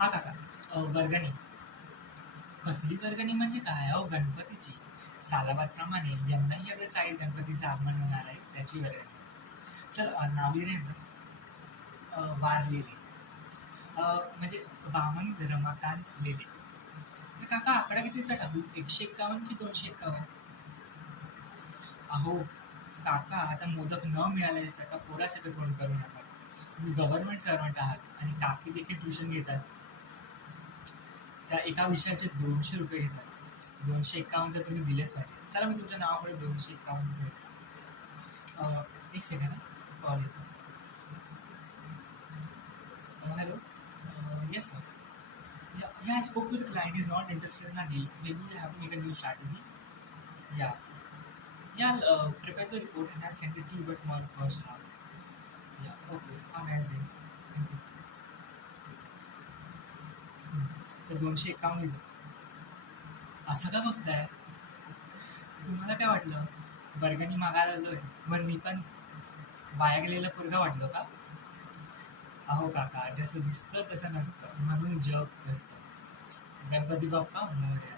हा काका, वर्गणी. कसली वर्गणी म्हणजे काय? अहो, गणपतीची. सालाबादप्रमाणे यंदाही आपल्या चाळीत गणपतीचं आगमन होणार आहे, त्याची वर्गणी. चल, नाव लिहि रे ह्याचं. वार लिहिले. म्हणजे वामन रमाकांत लेले. तर काका, आकडा कितीचा टाकू? 151 की 251? अहो काका, आता मोदक न मिळाल्यासारखा पोरासारखं तोंड करू नका. तुम्ही गव्हर्नमेंट सर्वंट आहात आणि काकी देखील ट्युशन घेतात. त्या एका विषयाचे 200 रुपये घेतात. 251 तर तुम्ही दिलेच पाहिजे. चला, मी तुमच्या नावापुढे 251 रुपये देतो. एक सेकंड, कॉल येतो. Hello. Yes sir. Yeah, I spoke to the client. He's not interested in our deal. Maybe we'll have to make a new strategy. Yeah. Yeah, I'll prepare the report and I'll send it to you by tomorrow first half. Yeah, okay. Have a nice day. Thank you. तर 251 लिहिलं. असं का बघताय? तुम्हाला काय वाटलं? वर्गणी मागायला आलोय, बरं मी पण वाया गेलेला पोरगा वाटलो का? अहो काका, जसं दिसतं तसं नसतं, म्हणून जग नसतं. गणपती बाप्पा मोरया.